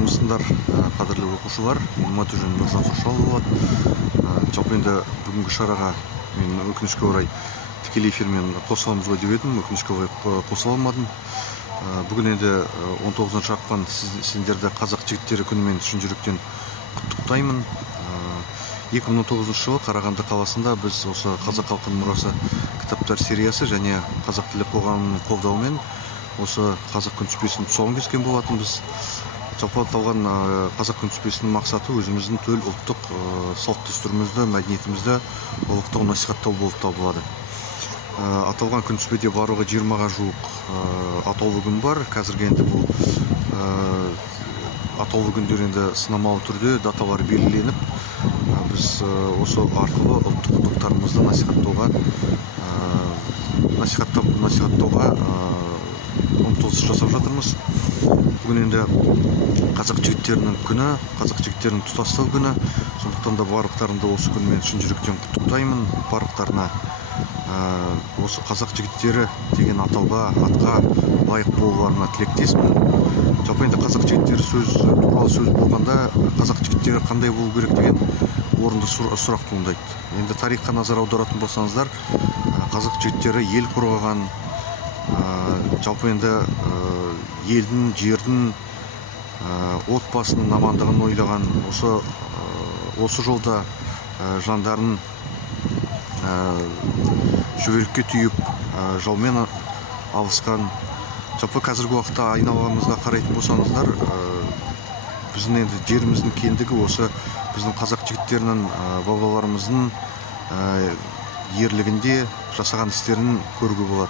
армысыңдар, қадірлі оқушылар. Менің аты жөнім Нұржан Сошалов болады. Жалпы енді бүгінгі шараға мен өкінішке орай тікелей эфирмен қосыламыз ғой деп едім, өкінішке орай қосыла алмадым. Бүгін енді 19 ақпан сендерді қазақ жігіттері күнімен шын жүректен құттықтаймын. 2019 жылы Қарағанды қаласында біз осы қазақ халқының мұрасы кітаптар сериясы және қазақ тілі қоғамының қолдауымен осы қазақ күнтізбесінің тұсауын кескен болатынбыз. Жалпы аталған қазақ күнтізбесінің мақсаты өзіміздің төл ұлттық салт дәстүрімізді, мәдениетімізді ұлықтау, насихаттау болып табылады. Аталған күнтізбеде барлығы 20-ға жуық атаулы күн бар. Қазіргі енді бұл атаулы күндер енді сынамалы түрде даталар белгіленіп, біз осы арқылы ұлттық құндылықтарымызды насихаттауға ұмтылыс жасап жатырмыз. Бүгін енді қазақ жігіттерінің күні, қазақ жігіттерінің тұтастығы күні. Сондықтан да барлықтарыңды осы күнмен шын жүректен құттықтаймын. Барлықтарына осы қазақ жігіттері деген атауға, атқа лайық болуларына тілектеспін. Жалпы енді қазақ жігіттері туралы сөз болғанда, қазақ жігіттері қандай болу керек деген орынды сұрақ туындайды. Енді тарихқа назар аударатын болсаңыздар, қазақ жігіттері ел қорғаған, жалпы енді елдің, жердің, отбасының амандығын ойлаған, осы жолда жандарын шүберекке түйіп, жаумен алысқан. Жалпы қазіргі уақытта айналамызға қарайтын болсаңыздар, біздің енді жеріміздің кендігі осы біздің қазақ жігіттерінің, бабаларымыздың ерлігінде жасаған істерін көруге болады.